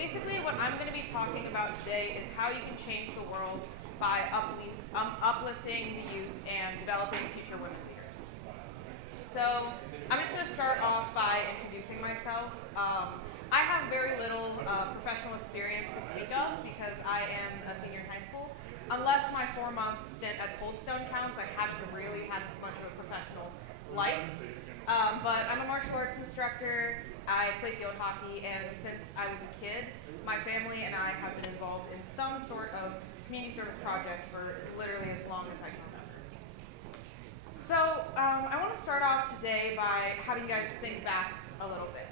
Basically, what I'm going to be talking about today is how you can change the world by uplifting the youth and developing future women leaders. So I'm just going to start off by introducing myself. I have very little professional experience to speak of because I am a senior in high school. Unless my 4-month stint at Cold Stone counts, I haven't really had much of a professional life. But I'm a martial arts instructor, I play field hockey, and since I was a kid, my family and I have been involved in some sort of community service project for literally as long as I can remember. So I want to start off today by having you guys think back a little bit.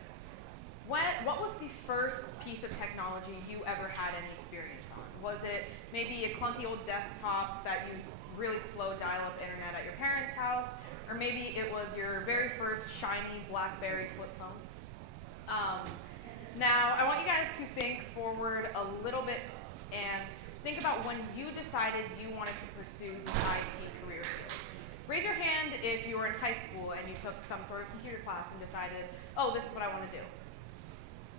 What was the first piece of technology you ever had any experience on? Was it maybe a clunky old desktop that used really slow dial-up internet at your parents' house? Or maybe it was your very first shiny BlackBerry flip phone? Now, I want you guys to think forward a little bit and think about when you decided you wanted to pursue the IT career field. Raise your hand if you were in high school and you took some sort of computer class and decided, oh, this is what I want to do.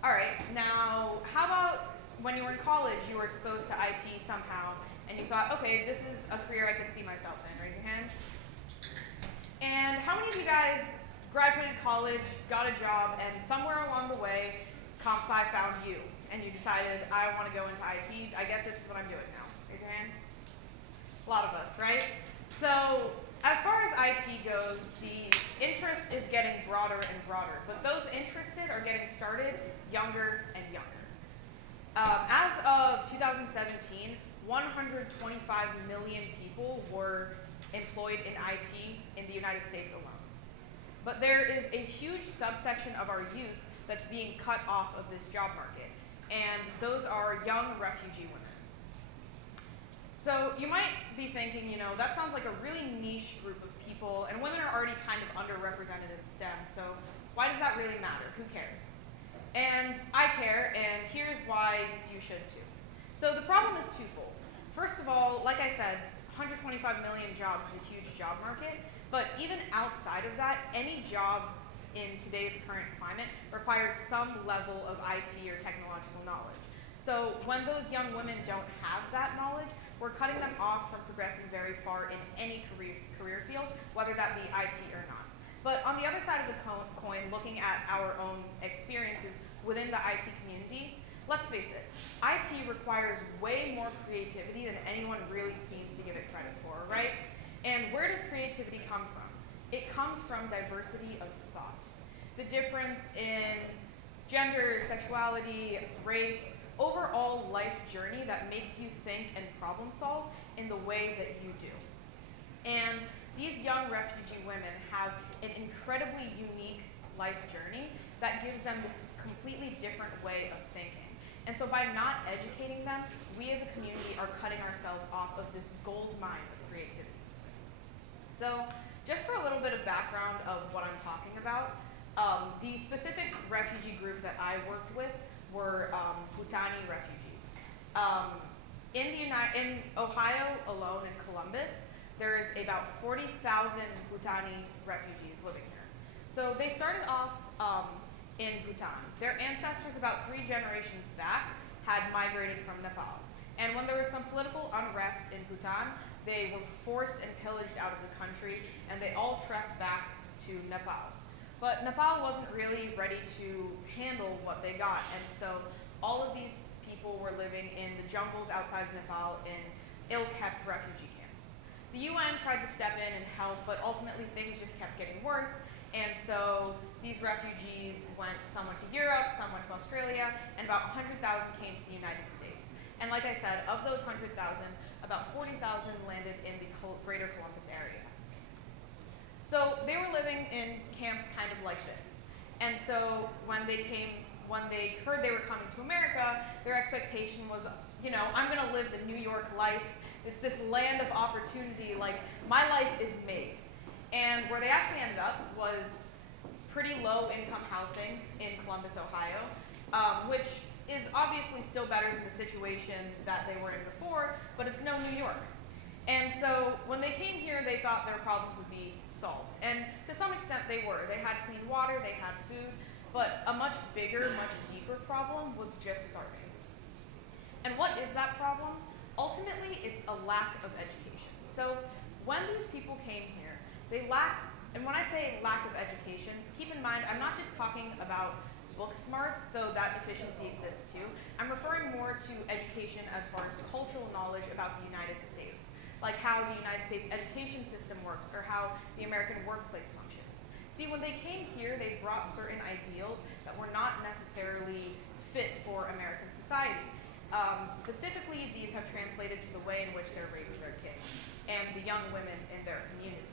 All right, now how about when you were in college, you were exposed to IT somehow and you thought, okay, this is a career I could see myself in. Raise your hand. And how many of you guys graduated college, got a job, and somewhere along the way, comp sci found you, and you decided, I want to go into IT, I guess this is what I'm doing now. Raise your hand. A lot of us, right? So as far as IT goes, the interest is getting broader and broader, but those interested are getting started younger and younger. As of 2017, 125 million people were employed in IT in the United States alone. But there is a huge subsection of our youth that's being cut off of this job market, and those are young refugee women. So you might be thinking, that sounds like a really niche group of people, and women are already kind of underrepresented in STEM, so why does that really matter? Who cares? And I care, and here's why you should too. So the problem is twofold. First of all, like I said, 125 million jobs is a huge job market, but even outside of that, any job in today's current climate requires some level of IT or technological knowledge. So when those young women don't have that knowledge, we're cutting them off from progressing very far in any career field, whether that be IT or not. But on the other side of the coin, looking at our own experiences within the IT community, let's face it, IT requires way more creativity than anyone really seems to give it credit for, right? And where does creativity come from? It comes from diversity of thought. The difference in gender, sexuality, race, overall life journey that makes you think and problem solve in the way that you do. And these young refugee women have an incredibly unique life journey that gives them this completely different way of thinking. And so by not educating them, we as a community are cutting ourselves off of this gold mine of creativity. So just for a little bit of background of what I'm talking about, the specific refugee group that I worked with were Bhutani refugees. In Ohio alone, in Columbus, there is about 40,000 Bhutani refugees living here. So they started off in Bhutan. Their ancestors about 3 generations back had migrated from Nepal. And when there was some political unrest in Bhutan, they were forced and pillaged out of the country, and they all trekked back to Nepal. But Nepal wasn't really ready to handle what they got, and so all of these people were living in the jungles outside of Nepal in ill-kept refugee camps. The UN tried to step in and help, but ultimately things just kept getting worse. And so these refugees some went to Europe, some went to Australia, and about 100,000 came to the United States. And like I said, of those 100,000, about 40,000 landed in the greater Columbus area. So they were living in camps kind of like this. And so when they heard they were coming to America, their expectation was, I'm gonna live the New York life. It's this land of opportunity, like my life is made. And where they actually ended up was pretty low income housing in Columbus, Ohio, which is obviously still better than the situation that they were in before, but it's no New York. And so when they came here, they thought their problems would be solved. And to some extent they were. They had clean water, they had food, but a much bigger, much deeper problem was just starting. And what is that problem? Ultimately, it's a lack of education. So when these people came here, they lacked, and when I say lack of education, keep in mind, I'm not just talking about book smarts, though that deficiency exists too. I'm referring more to education as far as cultural knowledge about the United States, like how the United States education system works or how the American workplace functions. See, when they came here, they brought certain ideals that were not necessarily fit for American society. Specifically, these have translated to the way in which they're raising their kids and the young women in their community.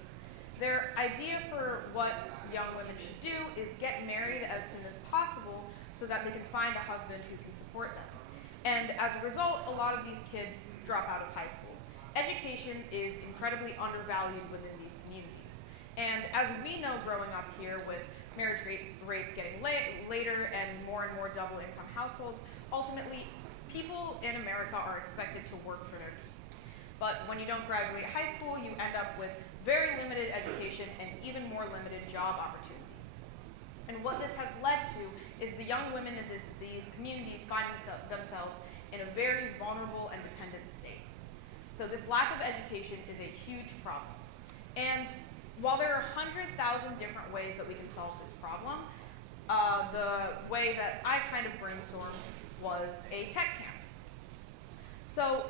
Their idea for what young women should do is get married as soon as possible so that they can find a husband who can support them. And as a result, a lot of these kids drop out of high school. Education is incredibly undervalued within these communities. And as we know growing up here with marriage rates getting later and more double income households, ultimately people in America are expected to work for their keep. But when you don't graduate high school, you end up with very limited education and even more limited job opportunities. And what this has led to is the young women in these communities finding themselves in a very vulnerable and dependent state. So this lack of education is a huge problem. And while there are 100,000 different ways that we can solve this problem, the way that I kind of brainstormed was a tech camp. So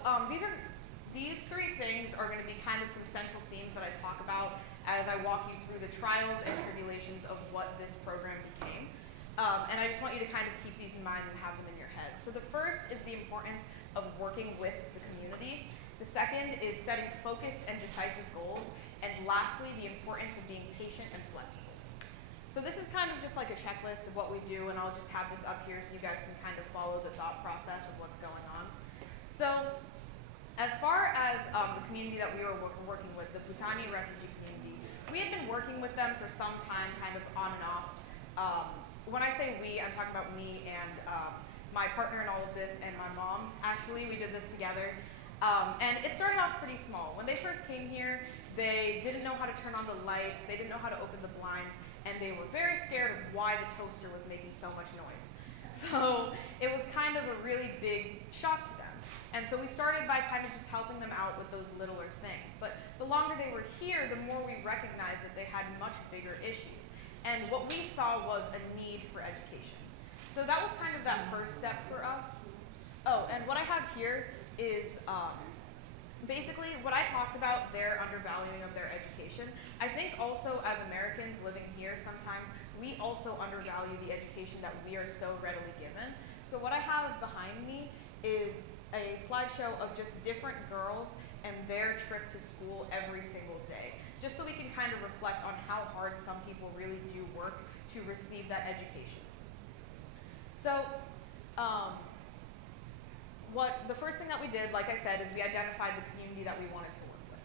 these three things are going to be kind of some central themes that I talk about as I walk you through the trials and tribulations of what this program became. And I just want you to kind of keep these in mind and have them in your head. So the first is the importance of working with the community. The second is setting focused and decisive goals. And lastly, the importance of being patient and flexible. So this is kind of just like a checklist of what we do, and I'll just have this up here so you guys can kind of follow the thought process of what's going on. So as far as the community that we were working with, the Bhutani refugee community, we had been working with them for some time, kind of on and off. When I say we, I'm talking about me and my partner in all of this and my mom. Actually, we did this together. And it started off pretty small. When they first came here, they didn't know how to turn on the lights, they didn't know how to open the blinds, and they were very scared of why the toaster was making so much noise. So it was kind of a really big shock to them. And so we started by kind of just helping them out with those littler things. But the longer they were here, the more we recognized that they had much bigger issues. And what we saw was a need for education. So that was kind of that first step for us. Oh, and what I have here is basically what I talked about, their undervaluing of their education. I think also as Americans living here, sometimes we also undervalue the education that we are so readily given. So what I have behind me is a slideshow of just different girls and their trip to school every single day, just so we can kind of reflect on how hard some people really do work to receive that education. So the first thing that we did, like I said, is we identified the community that we wanted to work with.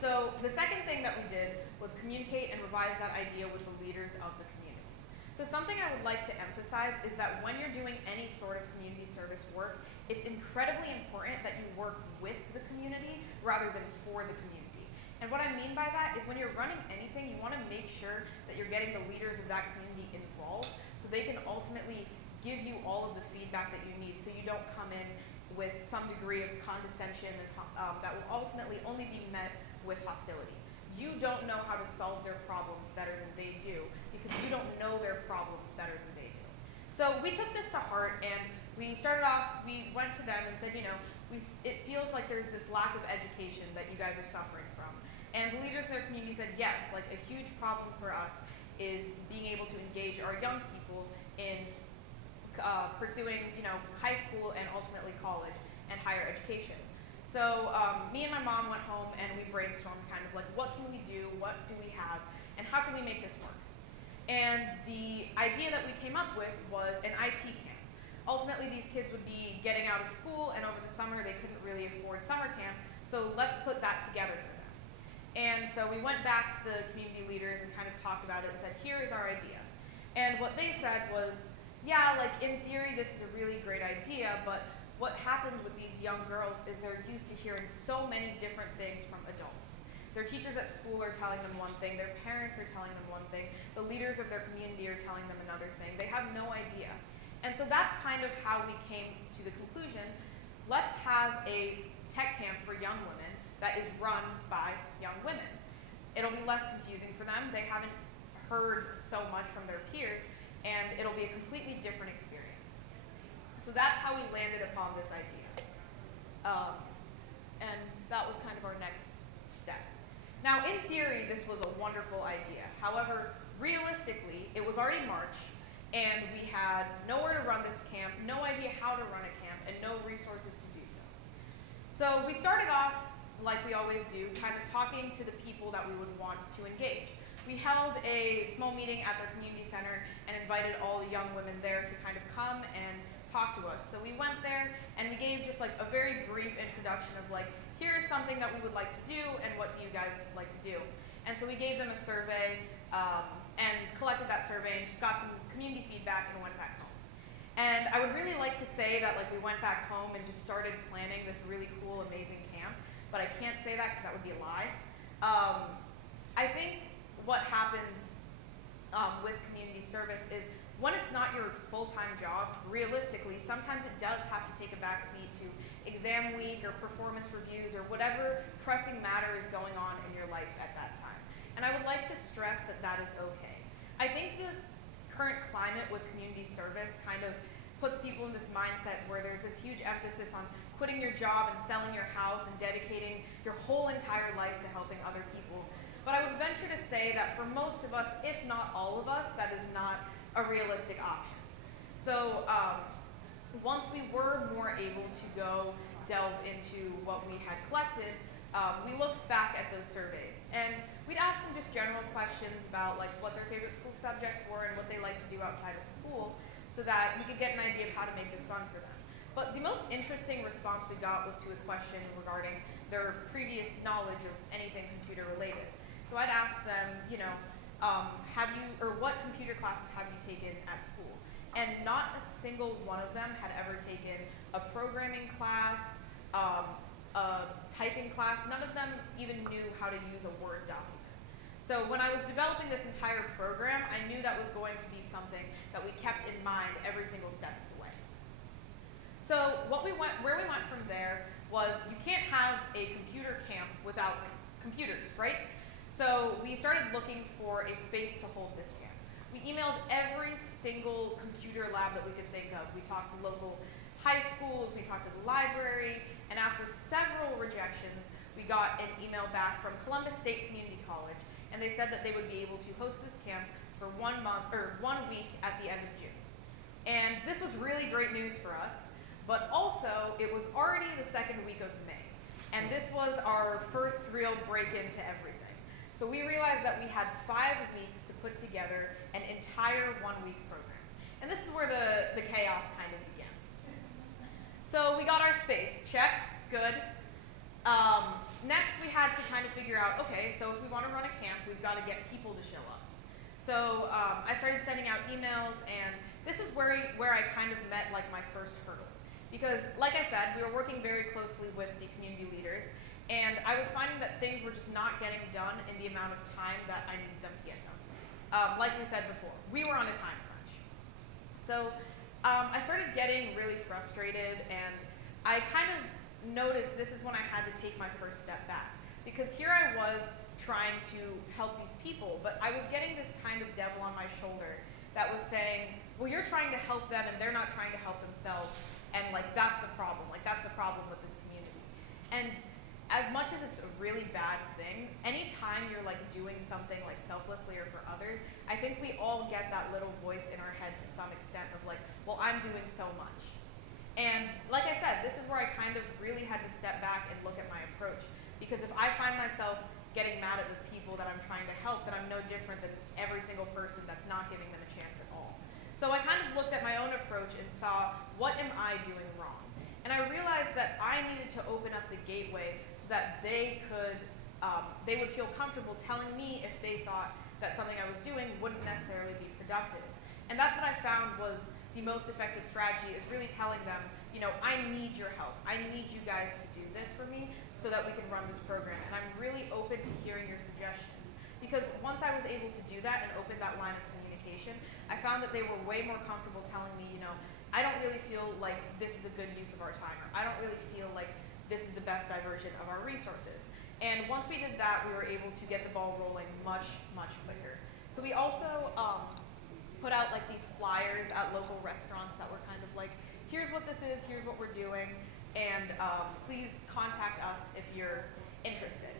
So the second thing that we did was communicate and revise that idea with the leaders of the community. So something I would like to emphasize is that when you're doing any sort of community service work, it's incredibly important that you work with the community rather than for the community. And what I mean by that is when you're running anything, you want to make sure that you're getting the leaders of that community involved so they can ultimately give you all of the feedback that you need, so you don't come in with some degree of condescension and that will ultimately only be met with hostility. You don't know how to solve their problems better than they do because you don't know their problems better than they do. So we took this to heart and we started off, we went to them and said, you know, it feels like there's this lack of education that you guys are suffering from. And the leaders in their community said, yes, like a huge problem for us is being able to engage our young people in pursuing, you know, high school and ultimately college and higher education. So me and my mom went home and we brainstormed kind of like, what can we do, what do we have, and how can we make this work? And the idea that we came up with was an IT camp. Ultimately, these kids would be getting out of school, and over the summer they couldn't really afford summer camp, so let's put that together for them. And so we went back to the community leaders and kind of talked about it and said, here is our idea. And what they said was, yeah, like in theory this is a really great idea, but what happened with these young girls is they're used to hearing so many different things from adults. Their teachers at school are telling them one thing, their parents are telling them one thing, the leaders of their community are telling them another thing. They have no idea. And so that's kind of how we came to the conclusion, let's have a tech camp for young women that is run by young women. It'll be less confusing for them. They haven't heard so much from their peers, and it'll be a completely different experience. So that's how we landed upon this idea. And that was kind of our next step. Now, in theory, this was a wonderful idea. However, realistically, it was already March, and we had nowhere to run this camp, no idea how to run a camp, and no resources to do so. So we started off, like we always do, kind of talking to the people that we would want to engage. We held a small meeting at their community center and invited all the young women there to kind of come and talk to us. So we went there and we gave just like a very brief introduction of like, here's something that we would like to do and what do you guys like to do. And so we gave them a survey and collected that survey and just got some community feedback and went back home. And I would really like to say that like we went back home and just started planning this really cool, amazing camp, but I can't say that because that would be a lie. I think what happens with community service is when it's not your full-time job, realistically, sometimes it does have to take a backseat to exam week or performance reviews or whatever pressing matter is going on in your life at that time. And I would like to stress that that is okay. I think this current climate with community service kind of puts people in this mindset where there's this huge emphasis on quitting your job and selling your house and dedicating your whole entire life to helping other people. But I would venture to say that for most of us, if not all of us, that is not a realistic option. So once we were more able to go delve into what we had collected, we looked back at those surveys and we'd ask them just general questions about like what their favorite school subjects were and what they like to do outside of school so that we could get an idea of how to make this fun for them. But the most interesting response we got was to a question regarding their previous knowledge of anything computer related. So I'd ask them, you know, what computer classes have you taken at school? And not a single one of them had ever taken a programming class, a typing class. None of them even knew how to use a Word document. So when I was developing this entire program, I knew that was going to be something that we kept in mind every single step of the way. So where we went from there was you can't have a computer camp without computers, right? So we started looking for a space to hold this camp. We emailed every single computer lab that we could think of. We talked to local high schools, we talked to the library, and after several rejections, we got an email back from Columbus State Community College, and they said that they would be able to host this camp for 1 week at the end of June. And this was really great news for us, but also it was already the second week of May, and this was our first real break into everything. So we realized that we had 5 weeks to put together an entire 1-week program. And this is where the chaos kind of began. So we got our space, check, good. Next we had to kind of figure out, okay, so if we want to run a camp, we've got to get people to show up. So I started sending out emails, and this is where I kind of met like my first hurdle. Because like I said, we were working very closely with the community leaders, and I was finding that things were just not getting done in the amount of time that I needed them to get done. Like we said before, we were on a time crunch. So I started getting really frustrated, and I kind of noticed this is when I had to take my first step back. Because here I was trying to help these people, but I was getting this kind of devil on my shoulder that was saying, well, you're trying to help them and they're not trying to help themselves, and like that's the problem. Like that's the problem with this community. And as much as it's a really bad thing, anytime you're like doing something like selflessly or for others, I think we all get that little voice in our head to some extent of like, well, I'm doing so much. And like I said, this is where I kind of really had to step back and look at my approach. Because if I find myself getting mad at the people that I'm trying to help, then I'm no different than every single person that's not giving them a chance at all. So I kind of looked at my own approach and saw, what am I doing wrong? And I realized that I needed to open up the gateway so that they would feel comfortable telling me if they thought that something I was doing wouldn't necessarily be productive. And that's what I found was the most effective strategy, is really telling them I need your help. I need you guys to do this for me so that we can run this program. And I'm really open to hearing your suggestions. Because once I was able to do that and open that line of communication, I found that they were way more comfortable telling me, I don't really feel like this is a good use of our time, or I don't really feel like this is the best diversion of our resources. And once we did that, we were able to get the ball rolling much, much quicker. So we also put out like these flyers at local restaurants that were kind of like, here's what this is, here's what we're doing, and please contact us if you're interested.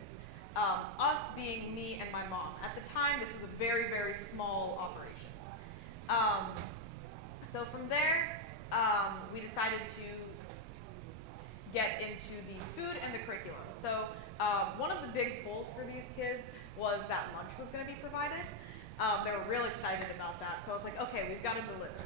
Us being me and my mom. At the time, this was a very, very small operation. So from there, we decided to get into the food and the curriculum. So one of the big pulls for these kids was that lunch was going to be provided. They were real excited about that. So I was like, okay, we've got to deliver.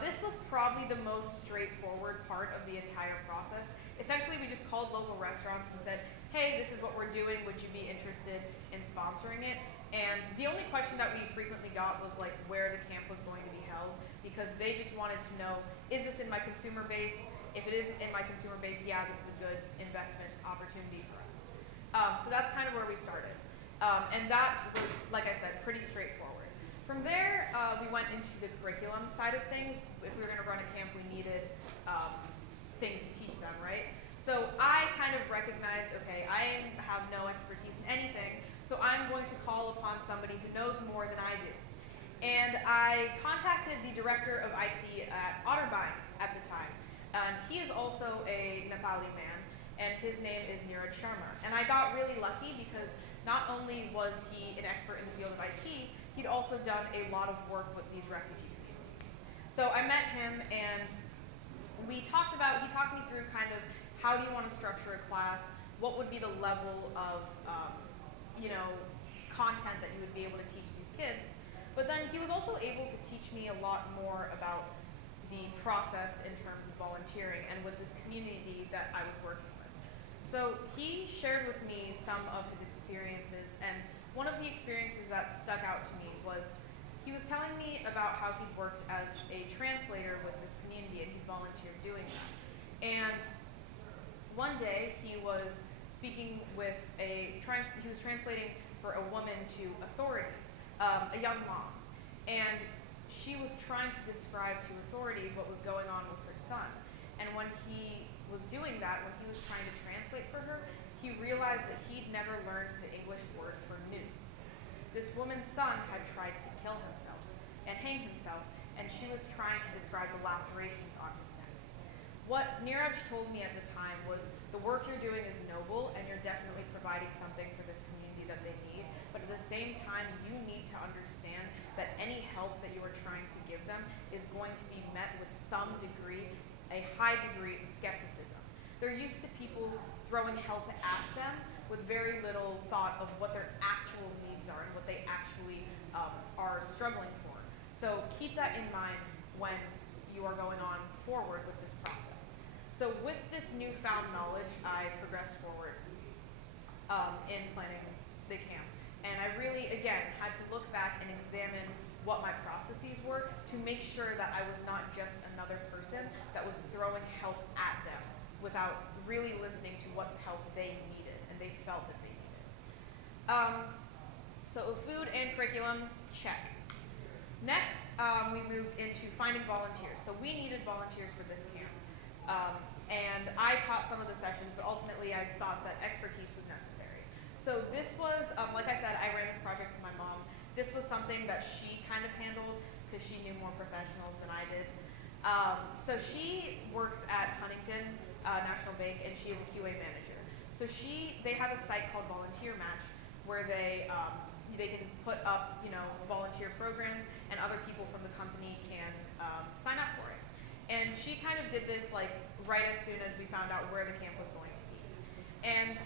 This was probably the most straightforward part of the entire process. Essentially, we just called local restaurants and said, hey, this is what we're doing. Would you be interested in sponsoring it? And the only question that we frequently got was like where the camp was going to be held, because they just wanted to know, is this in my consumer base? If it is in my consumer base, yeah, this is a good investment opportunity for us. So that's kind of where we started. And that was, like I said, pretty straightforward. From there, we went into the curriculum side of things. If we were going to run a camp, we needed things to teach them, right? So I kind of recognized, okay, I have no expertise in anything, so I'm going to call upon somebody who knows more than I do. And I contacted the director of IT at Otterbein at the time. And he is also a Nepali man, and his name is Neeraj Sharma. And I got really lucky because not only was he an expert in the field of IT, he'd also done a lot of work with these refugee communities. So I met him, and he talked me through kind of how do you want to structure a class, what would be the level of content that you would be able to teach these kids. But then he was also able to teach me a lot more about the process in terms of volunteering and with this community that I was working with. So he shared with me some of his experiences, and one of the experiences that stuck out to me was he was telling me about how he'd worked as a translator with this community and he volunteered doing that. And one day he was speaking with he was translating for a woman to authorities, a young mom. And she was trying to describe to authorities what was going on with her son. And when he was doing that, when he was trying to translate for her, he realized that he'd never learned the English word for noose. This woman's son had tried to kill himself and hang himself, and she was trying to describe the lacerations on his neck. What Neeraj told me at the time was, the work you're doing is noble, and you're definitely providing something for this community that they need, but at the same time, you need to understand that any help that you are trying to give them is going to be met with some degree, a high degree of skepticism. They're used to people throwing help at them with very little thought of what their actual needs are and what they actually are struggling for. So keep that in mind when you are going on forward with this process. So with this newfound knowledge, I progressed forward in planning the camp. And I really, again, had to look back and examine what my processes were to make sure that I was not just another person that was throwing help at them without really listening to what help they needed and they felt that they needed. So food and curriculum, check. Next, we moved into finding volunteers. So we needed volunteers for this camp. And I taught some of the sessions, but ultimately I thought that expertise was necessary. So this was, like I said, I ran this project with my mom. This was something that she kind of handled because she knew more professionals than I did. So she works at Huntington National Bank, and she is a QA manager. So they have a site called Volunteer Match where they can put up, volunteer programs, and other people from the company can sign up for it. And she kind of did this like right as soon as we found out where the camp was going to be. And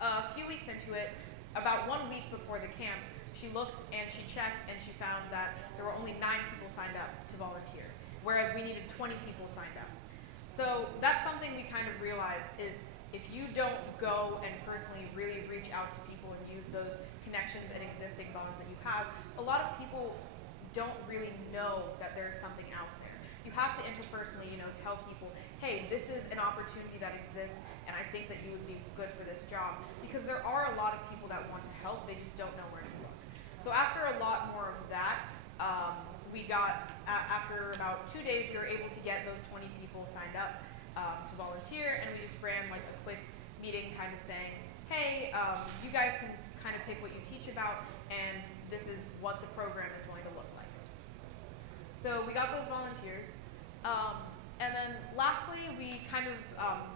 a few weeks into it, about 1 week before the camp, she looked and she checked and she found that there were only 9 people signed up to volunteer, whereas we needed 20 people signed up. So that's something we kind of realized is if you don't go and personally really reach out to people and use those connections and existing bonds that you have, a lot of people don't really know that there's something out there. you have to interpersonally, tell people, hey, this is an opportunity that exists, and I think that you would be good for this job. Because there are a lot of people that want to help, they just don't know where to look. So after a lot more of that, after about 2 days, we were able to get those 20 people signed up to volunteer, and we just ran like a quick meeting kind of saying, hey, you guys can kind of pick what you teach about, and this is what the program is going to look like. So we got those volunteers. And then lastly, we kind of,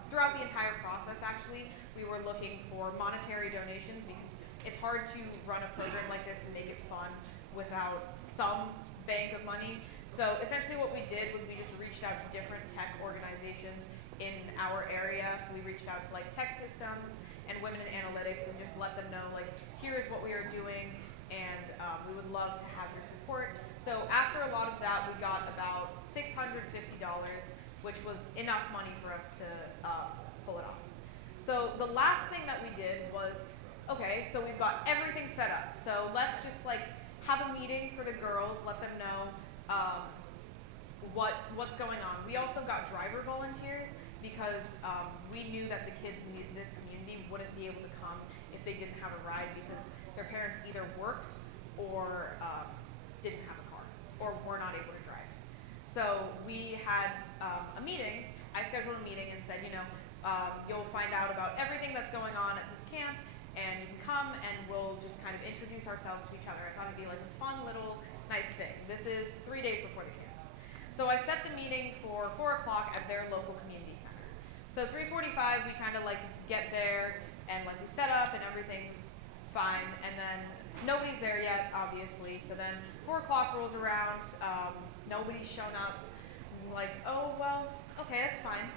throughout the entire process actually, we were looking for monetary donations because it's hard to run a program like this and make it fun without some bank of money. So essentially what we did was we just reached out to different tech organizations in our area. So we reached out to like Tech Systems and Women in Analytics and just let them know like, here's what we are doing, and we would love to have your support. So after a lot of that, we got about $650, which was enough money for us to pull it off. So the last thing that we did was, okay, so we've got everything set up. So let's just like have a meeting for the girls, let them know what's going on. We also got driver volunteers because we knew that the kids in this community wouldn't be able to come if they didn't have a ride because their parents either worked or didn't have a car or were not able to drive. So we had a meeting. I scheduled a meeting and said, you'll find out about everything that's going on at this camp, and you can come and we'll just kind of introduce ourselves to each other. I thought it'd be like a fun little nice thing. This is 3 days before the camp. So I set the meeting for 4 o'clock at their local community center. So 3:45, we kind of like get there and like we set up and everything's fine. And then nobody's there yet, obviously. So then 4 o'clock rolls around, nobody's shown up. I'm like, oh, well, okay, that's fine.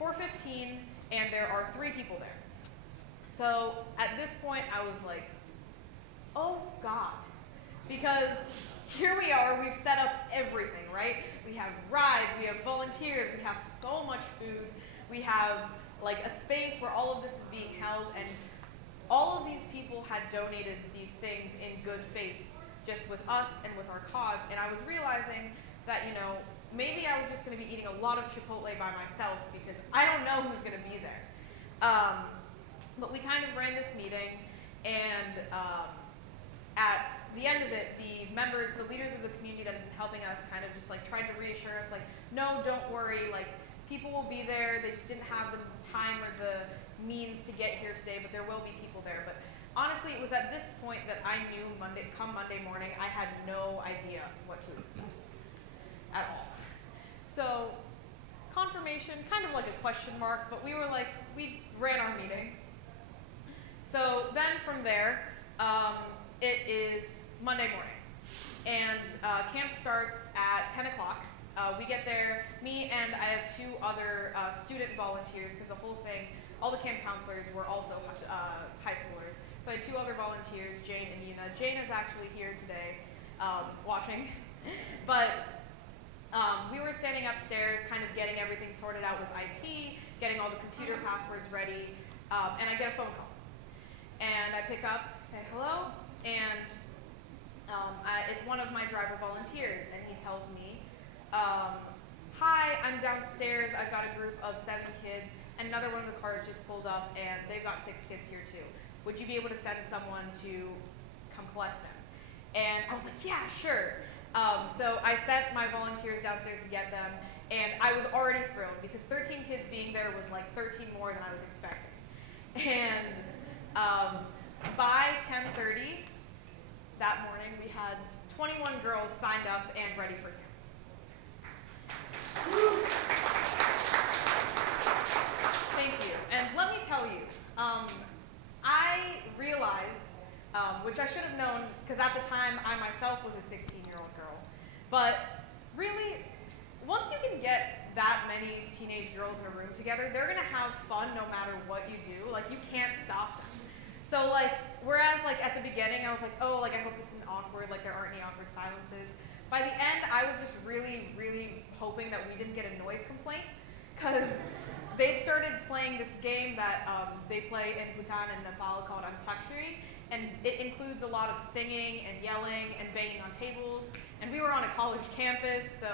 4:15, and there are 3 people there. So at this point, I was like, oh God, because here we are, we've set up everything, right? We have rides, we have volunteers, we have so much food, we have like a space where all of this is being held, and all of these people had donated these things in good faith, just with us and with our cause, and I was realizing that, maybe I was just gonna be eating a lot of Chipotle by myself because I don't know who's gonna be there. But we kind of ran this meeting, and at the end of it, the leaders of the community that had been helping us kind of just like tried to reassure us, like, no, don't worry, like, people will be there, they just didn't have the time or the means to get here today, but there will be people there. But honestly, it was at this point that I knew come Monday morning, I had no idea what to expect at all. So confirmation, kind of like a question mark, but we ran our meeting. So then from there, it is Monday morning, and camp starts at 10 o'clock. We get there, me and I have 2 other student volunteers, because the whole thing, all the camp counselors were also high schoolers. So I had 2 other volunteers, Jane and Yuna. Jane is actually here today watching, but we were standing upstairs kind of getting everything sorted out with IT, getting all the computer passwords ready, and I get a phone call. And I pick up, say hello, and it's one of my driver volunteers, and he tells me, hi, I'm downstairs, I've got a group of 7 kids, and another one of the cars just pulled up, and they've got 6 kids here too. Would you be able to send someone to come collect them? And I was like, yeah, sure. So I sent my volunteers downstairs to get them, and I was already thrilled, because 13 kids being there was like 13 more than I was expecting. And by 10:30 that morning, we had 21 girls signed up and ready for camp. Thank you. And let me tell you, I realized, which I should have known, because at the time I myself was a 16-year-old girl, but really, once you can get that many teenage girls in a room together, they're gonna have fun no matter what you do. Like, you can't stop them. So like, whereas like at the beginning I was like, oh, like I hope this isn't awkward, like there aren't any awkward silences. By the end, I was just really, really hoping that we didn't get a noise complaint, because they'd started playing this game that they play in Bhutan and Nepal called Untitled, and it includes a lot of singing and yelling and banging on tables. And we were on a college campus, so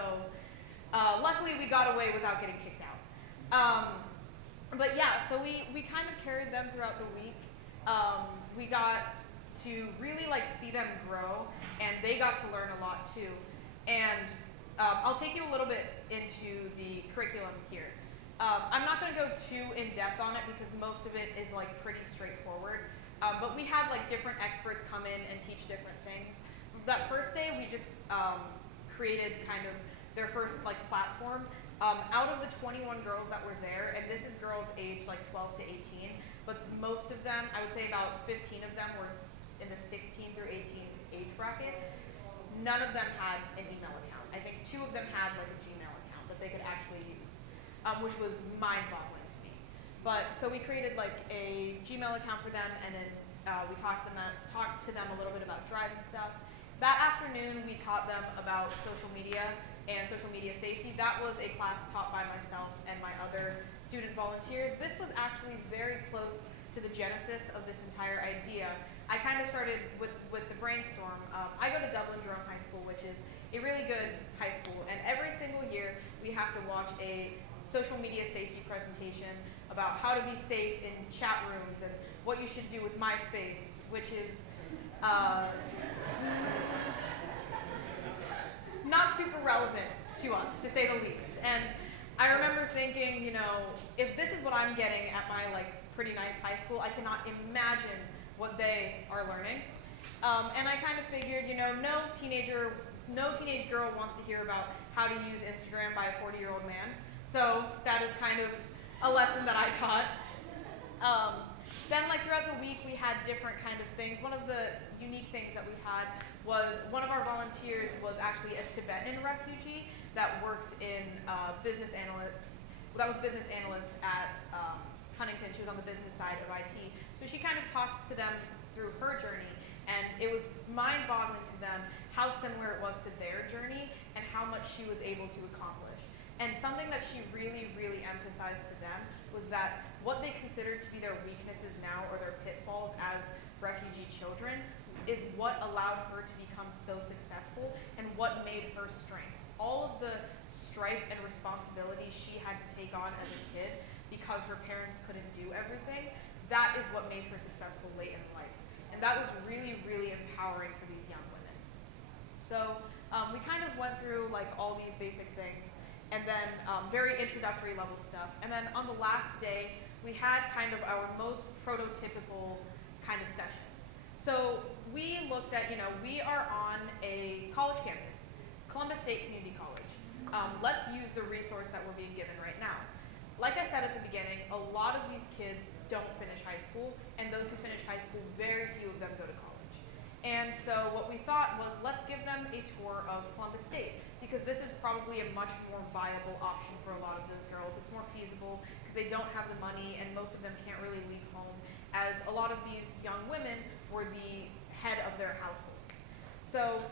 Luckily, we got away without getting kicked out. But yeah, so we kind of carried them throughout the week. We got to really like see them grow, and they got to learn a lot too. And I'll take you a little bit into the curriculum here. I'm not going to go too in depth on it because most of it is like pretty straightforward. But we had like different experts come in and teach different things. That first day, we just created kind of their first like platform. Out of the 21 girls that were there, and this is girls aged like 12 to 18, but most of them, I would say about 15 of them were in the 16 through 18 age bracket. None of them had an email account. I think 2 of them had like a Gmail account that they could actually use, which was mind-boggling to me. But so we created like a Gmail account for them, and then we talked to them a little bit about driving stuff. That afternoon, we taught them about social media and social media safety. That was a class taught by myself and my other student volunteers. This was actually very close to the genesis of this entire idea. I kind of started with the brainstorm. I go to Dublin Jerome High School, which is a really good high school, and every single year we have to watch a social media safety presentation about how to be safe in chat rooms and what you should do with MySpace, which is not super relevant to us, to say the least. And I remember thinking, you know, if this is what I'm getting at my like pretty nice high school, I cannot imagine what they are learning. And I kind of figured, you know, no teenage girl wants to hear about how to use Instagram by a 40-year-old man. So that is kind of a lesson that I taught. Then like throughout the week, we had different kind of things. One of the unique things that we had was one of our volunteers was actually a Tibetan refugee that worked in business analyst at Huntington. She was on the business side of IT. So she kind of talked to them through her journey, and it was mind-boggling to them how similar it was to their journey and how much she was able to accomplish. And something that she really, really emphasized to them was that what they considered to be their weaknesses now or their pitfalls as refugee children is what allowed her to become so successful and what made her strengths. All of the strife and responsibilities she had to take on as a kid because her parents couldn't do everything, that is what made her successful late in life. And that was really, really empowering for these young women. So we kind of went through like all these basic things, and then very introductory level stuff. And then on the last day, we had kind of our most prototypical kind of session. So we looked at, you know, we are on a college campus, Columbus State Community College. Let's use the resource that we're being given right now. Like I said at the beginning, a lot of these kids don't finish high school, and those who finish high school, very few of them go to college. And so what we thought was, let's give them a tour of Columbus State, because this is probably a much more viable option for a lot of those girls. It's more feasible because they don't have the money, and most of them can't really leave home, as a lot of these young women were the head of their household. So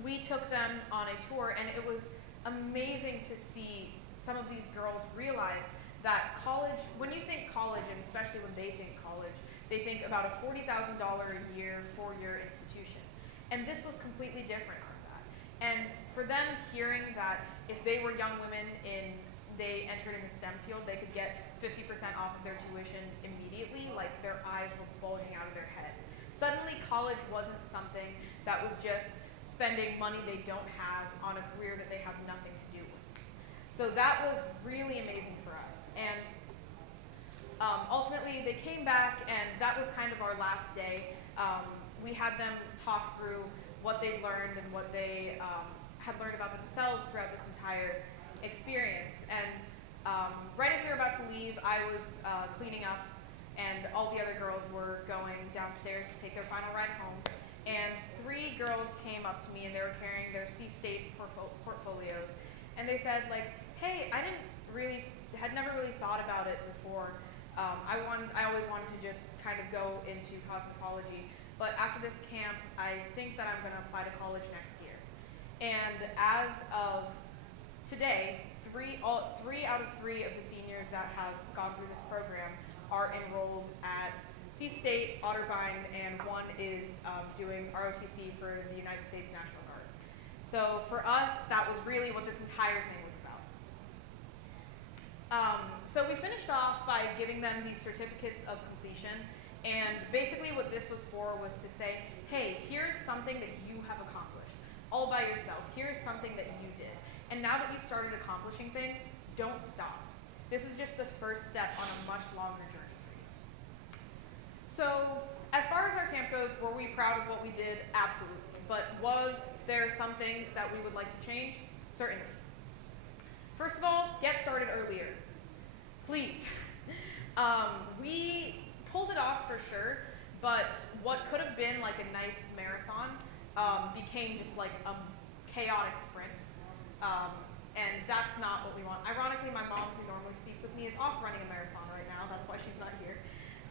we took them on a tour, and it was amazing to see some of these girls realize that college, when you think college, and especially when they think college, they think about a $40,000 a year, 4-year institution. And this was completely different from that. And for them hearing that if they were young women they entered in the STEM field, they could get 50% off of their tuition immediately, like their eyes were bulging out of their head. Suddenly college wasn't something that was just spending money they don't have on a career that they have nothing to do with. So that was really amazing for us. And ultimately, they came back, and that was kind of our last day. We had them talk through what they learned and what they had learned about themselves throughout this entire experience. And right as we were about to leave, I was cleaning up, and all the other girls were going downstairs to take their final ride home. And 3 girls came up to me, and they were carrying their C-State portfolios. And they said, like, hey, I had never really thought about it before. I always wanted to just kind of go into cosmetology, but after this camp, I think that I'm going to apply to college next year. And as of today, 3 out of 3 of the seniors that have gone through this program are enrolled at C-State, Otterbein, and 1 is doing ROTC for the United States National Guard. So for us, that was really what this entire thing was So we finished off by giving them these certificates of completion, and basically what this was for was to say, hey, here's something that you have accomplished all by yourself. Here's something that you did. And now that you've started accomplishing things, don't stop. This is just the first step on a much longer journey for you. So as far as our camp goes, were we proud of what we did? Absolutely. But was there some things that we would like to change? Certainly. First of all, get started earlier. Please. We pulled it off for sure, but what could have been like a nice marathon became just like a chaotic sprint. And that's not what we want. Ironically, my mom, who normally speaks with me, is off running a marathon right now. That's why she's not here.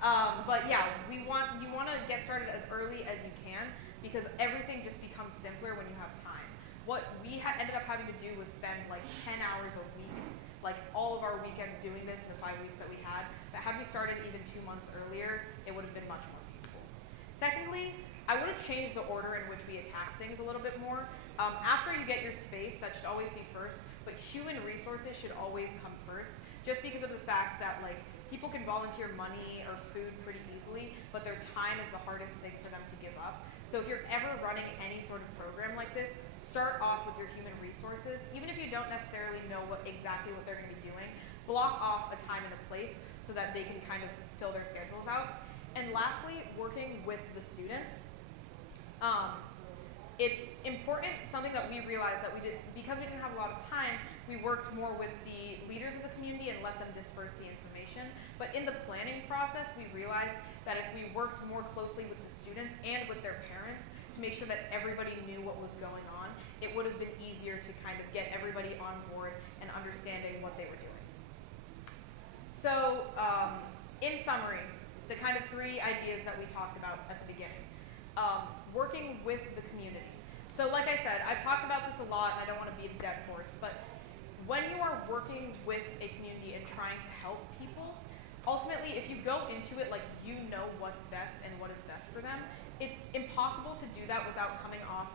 But yeah, you want to get started as early as you can, because everything just becomes simpler when you have time. What we ended up having to do was spend like 10 hours a week, like all of our weekends doing this in the 5 weeks that we had. But had we started even 2 months earlier, it would have been much more feasible. Secondly, I would have changed the order in which we attacked things a little bit more. After you get your space, that should always be first, but human resources should always come first, just because of the fact that like people can volunteer money or food pretty easily, but their time is the hardest thing for them to give up. So if you're ever running any sort of program like this, start off with your human resources. Even if you don't necessarily know exactly what they're going to be doing, block off a time and a place so that they can kind of fill their schedules out. And lastly, working with the students. It's important, something that we realized that we did, because we didn't have a lot of time, we worked more with the leaders of the community and let them disperse the information. But in the planning process, we realized that if we worked more closely with the students and with their parents to make sure that everybody knew what was going on, it would have been easier to kind of get everybody on board and understanding what they were doing. So, in summary, the kind of 3 ideas that we talked about at the beginning. Working with the community. So like I said, I've talked about this a lot and I don't want to be a dead horse, but when you are working with a community and trying to help people, ultimately if you go into it like you know what's best and what is best for them, it's impossible to do that without coming off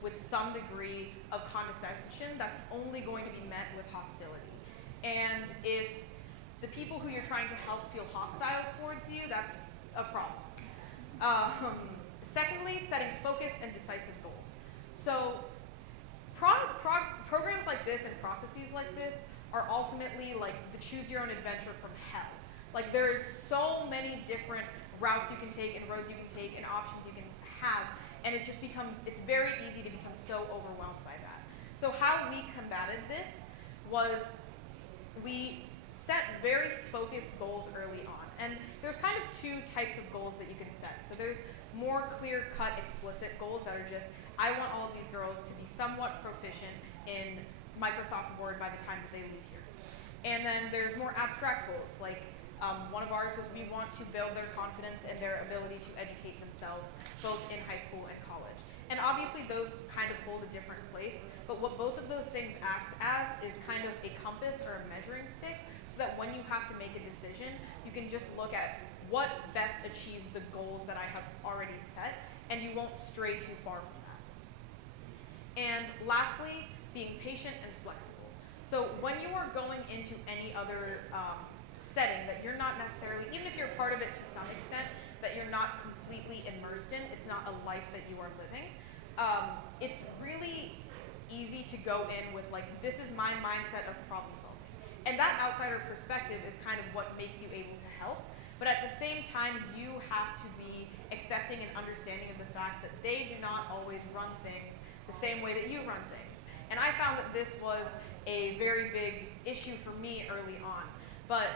with some degree of condescension that's only going to be met with hostility. And if the people who you're trying to help feel hostile towards you, that's a problem. Secondly, setting focused and decisive goals. So programs like this and processes like this are ultimately like the choose your own adventure from hell. Like there's so many different routes you can take and roads you can take and options you can have, and it just becomes, it's very easy to become so overwhelmed by that. So how we combated this was we set very focused goals early on. And there's kind of 2 types of goals that you can set. So there's more clear-cut, explicit goals that are just, I want all of these girls to be somewhat proficient in Microsoft Word by the time that they leave here. And then there's more abstract goals, like one of ours was we want to build their confidence and their ability to educate themselves, both in high school and college. And obviously those kind of hold a different place, but what both of those things act as is kind of a compass or a measuring stick, so that when you have to make a decision, you can just look at what best achieves the goals that I have already set, and you won't stray too far from that. And lastly, being patient and flexible. So when you are going into any other setting that you're not necessarily, even if you're part of it to some extent, that you're not completely immersed in, it's not a life that you are living, it's really easy to go in with like, this is my mindset of problem solving. And that outsider perspective is kind of what makes you able to help. But at the same time, you have to be accepting and understanding of the fact that they do not always run things the same way that you run things. And I found that this was a very big issue for me early on. But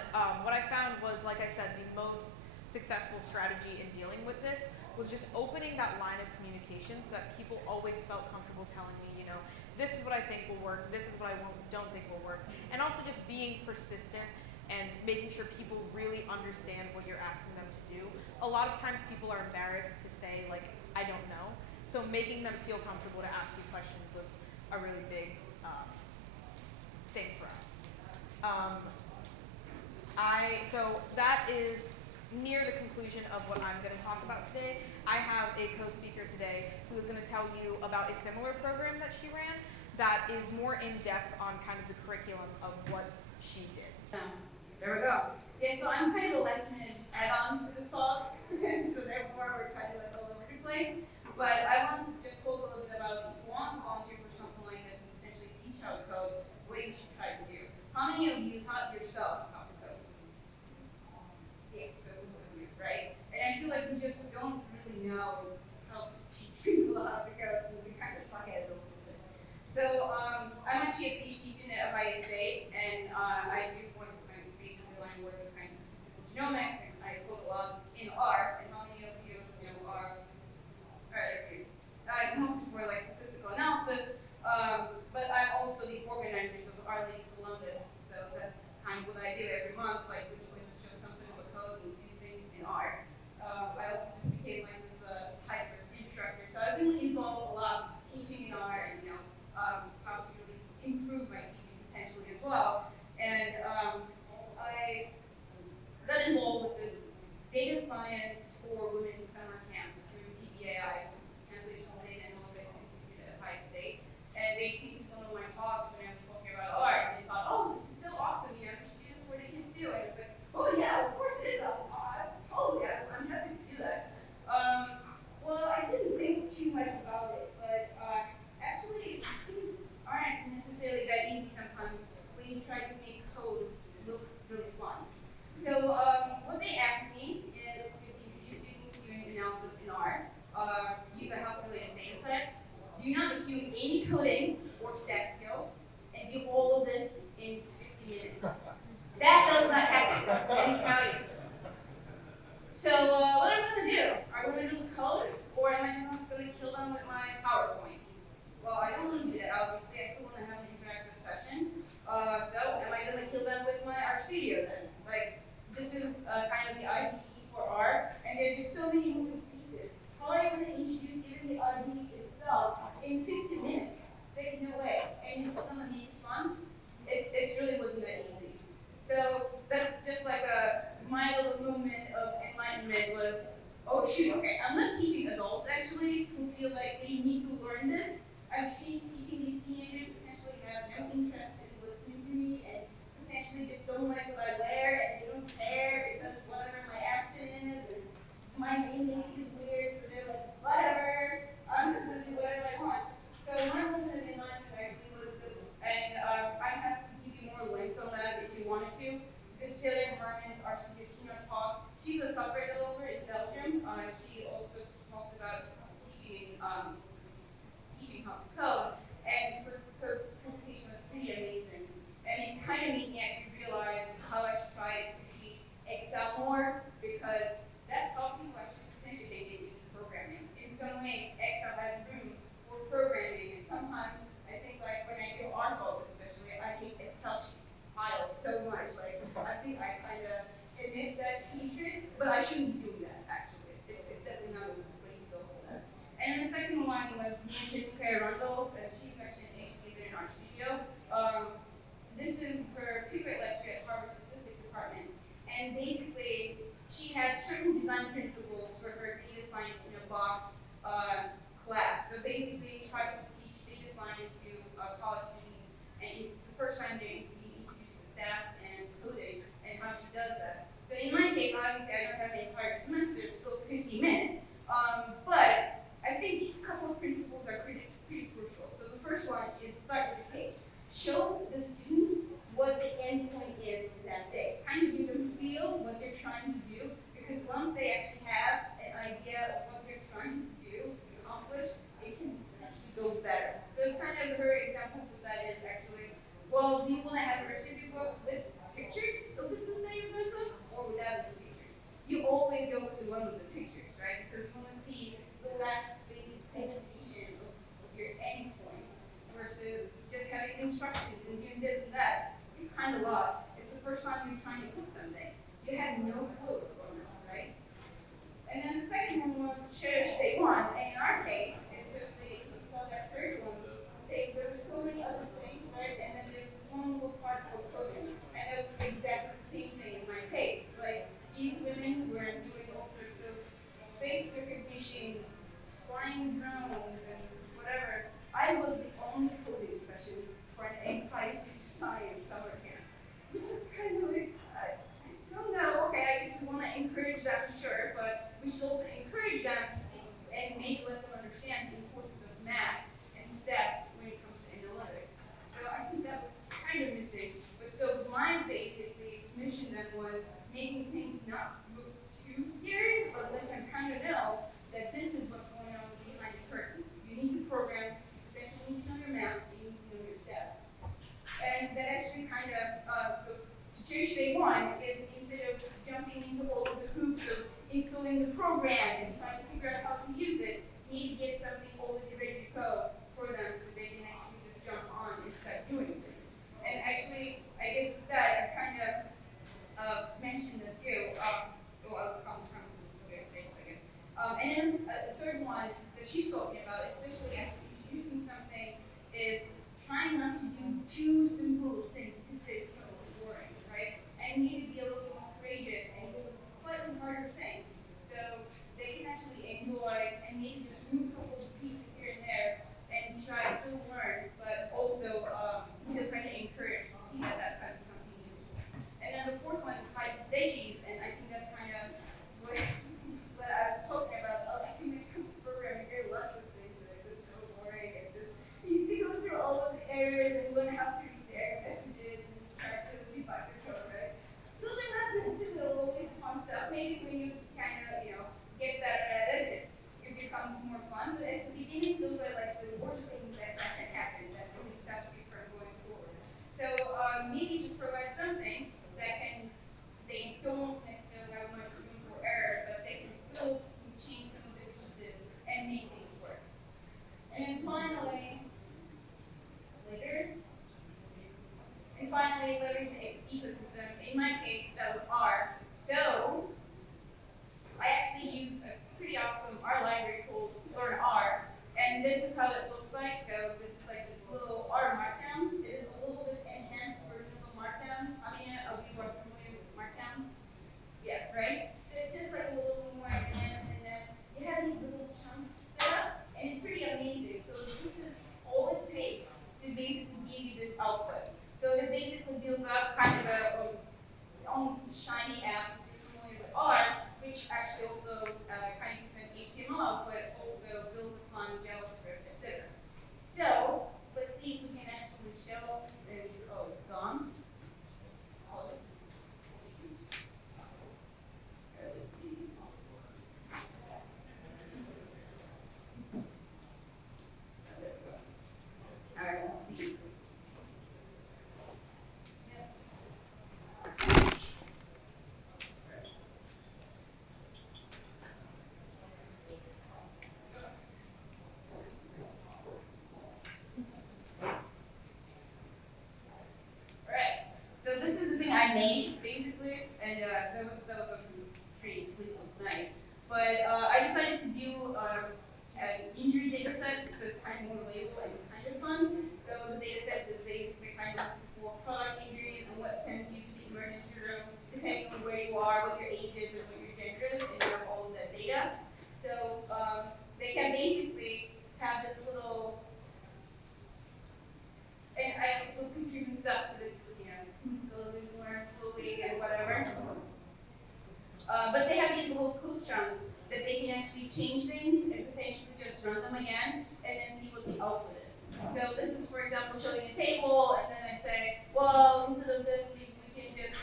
what I found was, like I said, the most successful strategy in dealing with this was just opening that line of communication so that people always felt comfortable telling me, you know, this is what I think will work, this is what I don't think will work. And also just being persistent and making sure people really understand what you're asking them to do. A lot of times people are embarrassed to say, like, I don't know. So making them feel comfortable to ask you questions was a really big thing for us. So that is near the conclusion of what I'm going to talk about today, I have a co-speaker today who is going to tell you about a similar program that she ran that is more in depth on kind of the curriculum of what she did. There we go. Yeah, so I'm kind of a last minute add-on to this talk, so therefore we're kind of like all over the place. But I want to just talk a little bit about if you want to volunteer for something like this and potentially teach how to code, what you should try to do. How many of you taught yourself how to code? Yeah, so most of you, right? And I feel like we just don't really know how to teach people how to code, and we kind of suck at it a little bit. So I'm actually a PhD student at Ohio State, and I do one of my basic line work is kind of statistical genomics, and I code a lot in R. And how many of you know R? Alright, a few. It's mostly for like statistical analysis, but I'm also the organizer of Our Lady's Columbus, so that's kind of what I do every month, like literally just show something of a code and do things in R. I also just became like this typist instructor, so I've been involved a lot teaching in R and how to really improve my teaching potentially as well. And I got involved with this data science for women summer camp through TBAI, which is the Translational Data Analytics Institute at Ohio State. And they came to one of my talks when I was talking about art, and they thought, oh, this is so awesome, you should do this for the kids too. And I was like, oh yeah, of course it is awesome. Totally, I'm happy to do that. Well, I didn't think too much about it, but actually things aren't necessarily that easy sometimes when you try to make code look really fun. So what they asked me is to introduce students to doing analysis in R, use a health-related data set, do not assume any coding or stat skills, and do all of this in 50 minutes. That does not happen, let me tell you. So what am I going to do? Are we going to do the code, or am I just going to kill them with my PowerPoint? Well, I don't want to do that, obviously. I still want to have an interactive session. So am I going to kill them with my RStudio then? Like, this is kind of the IDE for R, and there's just so many moving pieces. How are you going to introduce even the IDE itself in 50 minutes? There's no way. And you're still going to make it fun? It really wasn't that easy. So that's just like my little moment of enlightenment was, oh shoot, okay, I'm not teaching adults actually who feel like they need to learn this. I'm teaching these teenagers who potentially have no interest in listening to me and potentially just don't like what I wear and they don't care because whatever my accent is and my name maybe is weird, so they're like, whatever, I'm just gonna do whatever I want. So my moment of enlightenment actually was this, and I'm happy to give you more links on that if you wanted to. This Failure Harmon's our senior keynote talk. She's a software developer in Belgium. She also talks about teaching how to code, and her presentation was pretty amazing. And it kind of made me actually realize how I should try to teach Excel more, because that's how people actually potentially they get into programming. In some ways, Excel has room for programming, and sometimes I think like when I do art talks especially, I hate Excel files so much. Like I think I kind of admit that hatred, but I shouldn't be doing that actually. It's definitely not a way to go for that. And the second one was Ninja Rundles, and she's actually an educator in RStudio. This is her Pickett lecture at Harvard Statistics Department, and basically she had certain design principles for her data science in a box class. So basically tries to teach data science to college students, and it's the first time they be introduced to stats and coding and how she does that. So in my case, obviously I don't have an entire semester, it's still 50 minutes, but I think a couple of principles are pretty crucial. So the first one is start with the cake. Show the students what the end point is to that day. Kind of give them feel what they're trying to do, because once they actually have an idea of what they're trying to do, accomplish, it can actually go better. So it's kind of her example of what that is actually. Well, do you want to have a recipe book with pictures of the food that you're going to cook, or without the pictures? You always go with the one with the pictures, right? Because you want to see the last basic presentation of your end point versus just having instructions and doing this and that. You're kind of lost. It's the first time you're trying to cook something. You have no clue what's going on, right? And then the second one was cherish day one. And in our case, especially if you saw that third one, there were so many other things, right? And then there's this one little part for coding. And that was exactly the same thing in my case. Like, these women were one is instead of jumping into all of the hoops of installing the program and trying to figure out how to use it, maybe get something already ready to go for them so they can actually just jump on and start doing things. And actually, I guess with that, I kind of mentioned this too. I'll come from the pages, I guess. And then the third one that she's talking about, especially after introducing something, is trying not to do too simple of things because they become a little boring, right? And maybe be a little more courageous and do slightly harder things so they can actually enjoy and maybe just move a couple of pieces here and there and try to learn, but also feel kind of encouraged to see that that's kind of something useful. And then the fourth one is hide the veggies, and I think that's kind of what I was talking about. I think when it comes to programming, there are lots of things that are just so boring and just you need to go through all of the errors and learn how to read the error messages and try to debug your code, right? Those are not necessarily always the fun stuff. Maybe when you kind of, get better at it, it becomes more fun. But at the beginning, those are like the worst things that can happen that really stops you from going forward. So maybe just provide something that they don't necessarily have much room for error, but they can still change some of the pieces and make things work. And then finally, leverage the ecosystem. In my case, that was R. So I actually used a pretty awesome R library called Learn R, and this is how it looks like. So this is like this little R markdown. It is a little bit enhanced version of a markdown. I mean, we were familiar with markdown. Yeah, right? So it's just like a little more advanced, and then you have these little chunks set up, and it's pretty amazing. So this is all it takes to basically give you this output. So it basically builds up kind of own shiny apps, if you're familiar with R, which actually also kind of gives an HTML output, also builds upon JavaScript, etc. So let's see if we can actually show. Oh, it's gone. Let's see. There we go. All right, let's see. So this is the thing I made, basically, and that was a pretty sleepless night. But I decided to do an injury data set, so it's kind of more relatable and kind of fun. So the data set is basically kind of looking for product injuries and what sends you to the emergency room, depending on where you are, what your age is, and what your gender is, and you have all of that data. So they can basically have this little, and I also put pictures and stuff, so this, things a little bit more flowy and whatever. But they have these little code chunks that they can actually change things and potentially just run them again and then see what the output is. So this is, for example, showing a table, and then I say, well, instead of this, maybe we can just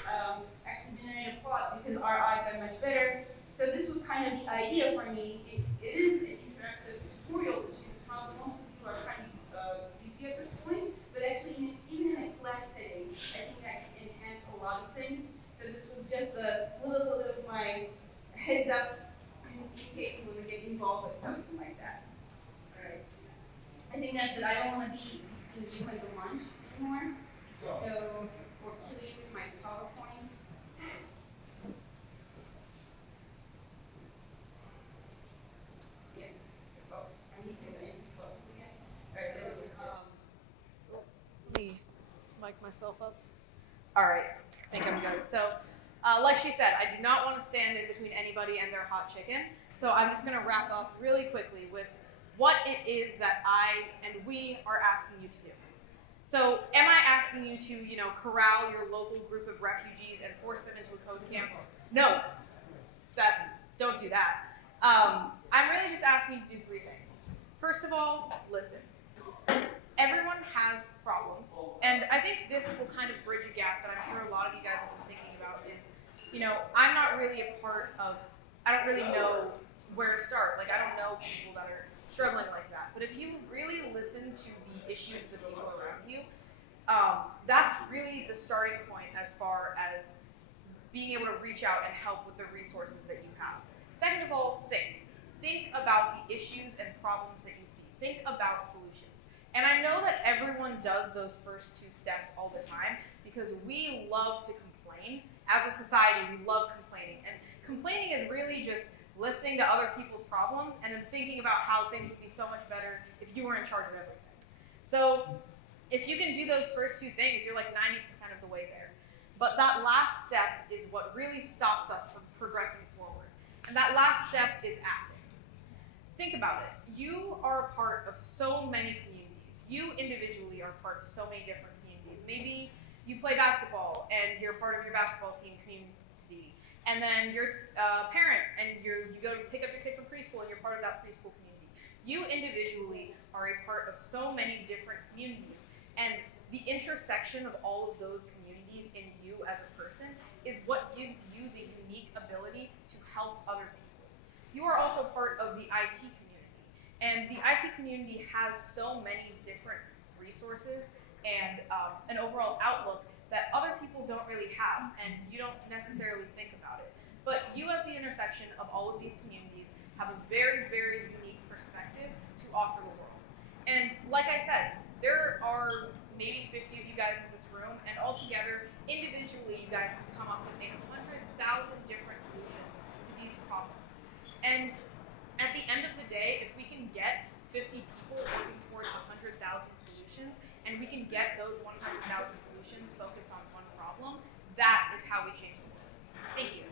actually generate a plot because our eyes are much better. So this was kind of the idea for me. It is an interactive tutorial, which is probably most of you are kind of used to at this point. But actually, even in a class setting, I think that can enhance a lot of things. So this was just a little bit of my heads up in case we would get involved with something like that. All right. I think that's it. I don't want to be between you and the lunch anymore. So, or kill you with my PowerPoint. Yeah. Oh, I need to end this focus again. All right, there we go. Let me mic myself up. All right, I think I'm good. So, like she said, I do not want to stand in between anybody and their hot chicken. So I'm just going to wrap up really quickly with what it is that I and we are asking you to do. So, am I asking you to, corral your local group of refugees and force them into a code camp? No, don't do that. I'm really just asking you to do three things. First of all, listen. Everyone has problems, and I think this will kind of bridge a gap that I'm sure a lot of you guys have been thinking about is, I'm not really a part of, I don't really know where to start. Like, I don't know people that are struggling like that. But if you really listen to the issues of the people around you, that's really the starting point as far as being able to reach out and help with the resources that you have. Second of all, think. Think about the issues and problems that you see. Think about solutions. And I know that everyone does those first two steps all the time because we love to complain. As a society, we love complaining. And complaining is really just listening to other people's problems and then thinking about how things would be so much better if you were in charge of everything. So if you can do those first two things, you're like 90% of the way there. But that last step is what really stops us from progressing forward. And that last step is acting. Think about it. You are a part of so many communities. You individually are part of so many different communities. Maybe you play basketball and you're part of your basketball team community. And then you're a parent and you go to pick up your kid from preschool and you're part of that preschool community. You individually are a part of so many different communities. And the intersection of all of those communities in you as a person is what gives you the unique ability to help other people. You are also part of the IT community. And the IT community has so many different resources and an overall outlook that other people don't really have, and you don't necessarily think about it. But you as the intersection of all of these communities have a very, very unique perspective to offer the world. And like I said, there are maybe 50 of you guys in this room, and altogether, individually, you guys can come up with 100,000 different solutions to these problems. And at the end of the day, if we can get 50 people working towards 100,000 solutions, and we can get those 100,000 solutions focused on one problem, that is how we change the world. Thank you.